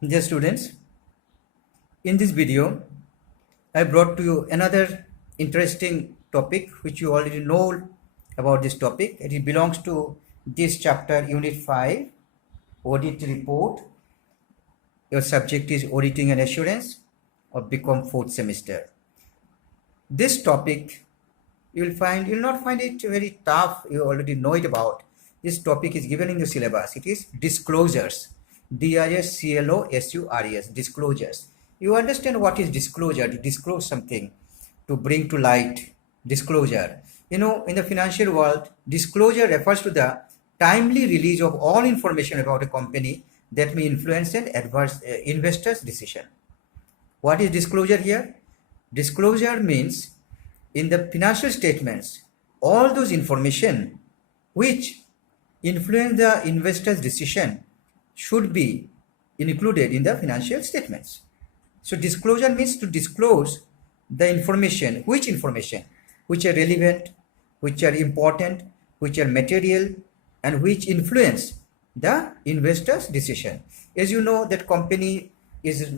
Dear students, in this video, I brought to you another interesting topic which you already know about this topic. It belongs to this chapter, Unit 5, Audit Report. Your subject is Auditing and Assurance of BCom 4th semester. This topic, you'll not find it very tough. You already know it about. This topic is given in the syllabus. It is disclosures. DISCLOSURES, disclosures. You understand what is disclosure? To disclose something, to bring to light, disclosure. In the financial world, disclosure refers to the timely release of all information about a company that may influence an adverse investor's decision. What is disclosure here? Disclosure means in the financial statements, all those information which influence the investor's decision should be included in the financial statements. So disclosure means to disclose the information, which are relevant, which are important, which are material, and which influence the investor's decision. As you know, that company is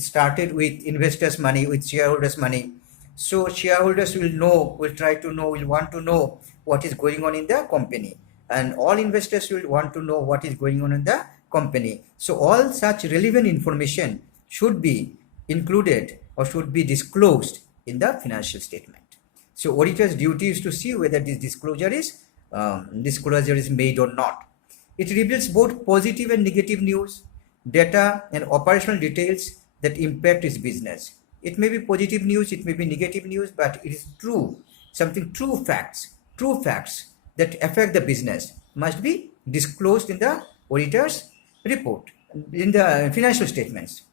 started with investors' money, with shareholders' money. So shareholders will want to know what is going on in the company, and all investors will want to know what is going on in the company. So all such relevant information should be included or should be disclosed in the financial statement. So auditor's duty is to see whether this disclosure is made or not. It reveals both positive and negative news, data and operational details that impact its business. It may be positive news, it may be negative news, but it is true facts that affect the business must be disclosed in the auditor's report, in the financial statements.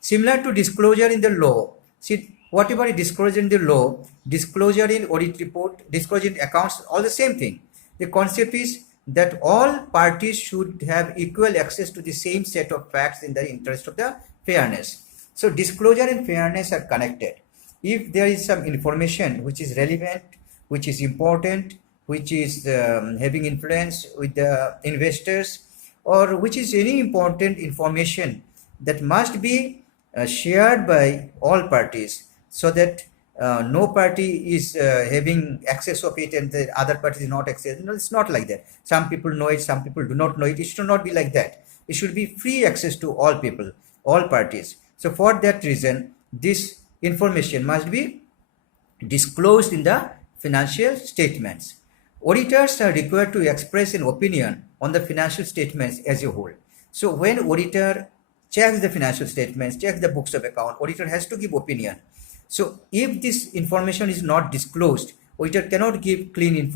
Similar to disclosure in the law. See, whatever is disclosure in the law, disclosure in audit report, disclosure in accounts, all the same thing. The concept is that all parties should have equal access to the same set of facts in the interest of the fairness. So disclosure and fairness are connected. If there is some information which is relevant, which is important, which is having influence with the investors, or which is any important information that must be shared by all parties, so that no party is having access of it and the other party is not access. No, it's not like that. Some people know it, some people do not know it. It should not be like that. It should be free access to all people, all parties. So for that reason, this information must be disclosed in the financial statements. Auditors are required to express an opinion on the financial statements as a whole. So when auditor checks the financial statements, checks the books of account, auditor has to give opinion. So if this information is not disclosed, auditor cannot give clean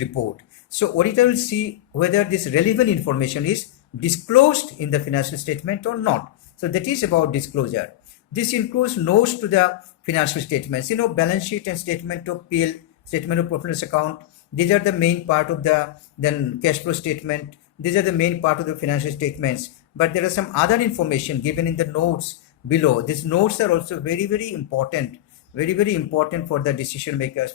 report. So auditor will see whether this relevant information is disclosed in the financial statement or not. So that is about disclosure. This includes notes to the financial statements, balance sheet and statement of PL, statement of profit and loss account. These are the main part of the then cash flow statement. These are the main part of the financial statements. But there are some other information given in the notes below. These notes are also very, very important for the decision makers.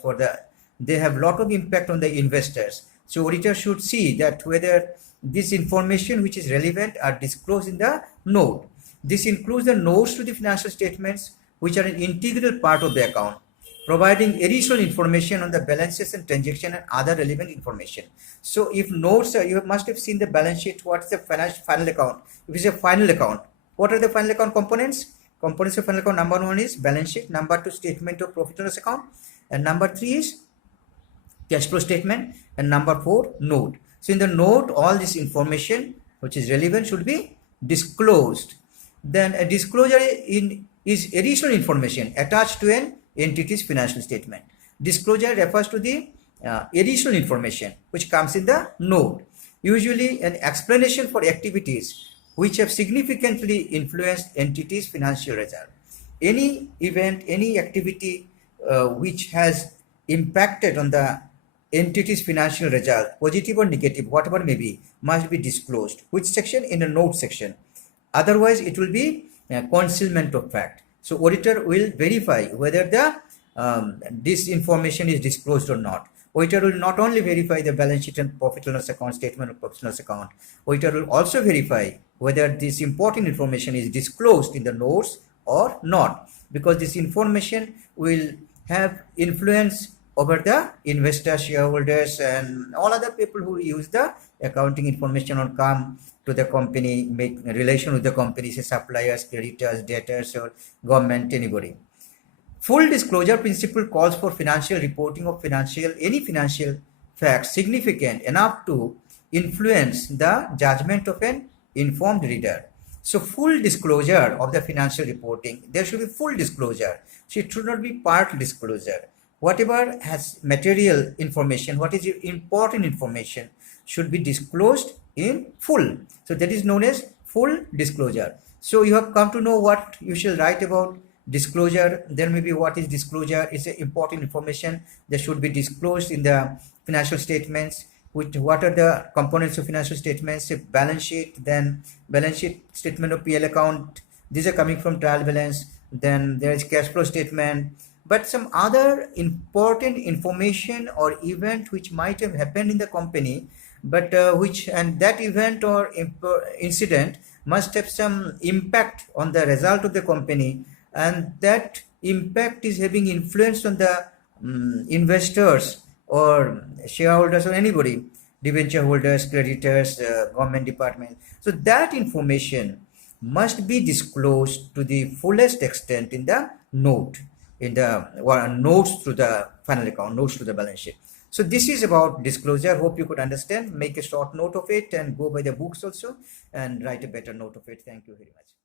They have a lot of impact on the investors. So auditor should see that whether this information which is relevant are disclosed in the note. This includes the notes to the financial statements, which are an integral part of the account, providing additional information on the balances and transaction and other relevant information. So if notes you must have seen the balance sheet. What's the final account? If it's a final account, what are the final account components? Components of final account, number 1 is balance sheet, number 2 statement of profit and loss account, and number 3 is cash flow statement, and number 4 note. So in the note, all this information which is relevant should be disclosed. Then a disclosure is additional information attached to an entity's financial statement. Disclosure refers to the additional information which comes in the note, usually an explanation for activities which have significantly influenced entity's financial result. Any event, any activity which has impacted on the entity's financial result, positive or negative, whatever may be, must be disclosed. Which section? In the note section. Otherwise, it will be concealment of fact. So auditor will verify whether this information is disclosed or not. auditor will not only verify the balance sheet and profit and loss account, statement of profit and loss account, auditor will also verify whether this important information is disclosed in the notes or not, because this information will have influence over the investor, shareholders, and all other people who use the accounting information or come to the company, make relation with the company, say suppliers, creditors, debtors, or government, anybody. Full disclosure principle calls for financial reporting of any financial facts significant enough to influence the judgment of an informed reader. So full disclosure of the financial reporting, there should be full disclosure. So it should not be part disclosure. Whatever has material information, what is important information should be disclosed in full. So that is known as full disclosure. So you have come to know what you shall write about disclosure. Then maybe what is disclosure? It's important information that should be disclosed in the financial statements. What are the components of financial statements? If balance sheet, then balance sheet, statement of PL account, these are coming from trial balance. Then there is cash flow statement, but some other important information or event which might have happened in the company, but that event or incident must have some impact on the result of the company, and that impact is having influence on the investors or shareholders or anybody, debenture holders, creditors, government department. So that information must be disclosed to the fullest extent in the note, in the notes to the final account, notes to the balance sheet. So this is about disclosure. Hope you could understand. Make a short note of it and go by the books also and write a better note of it. Thank you very much.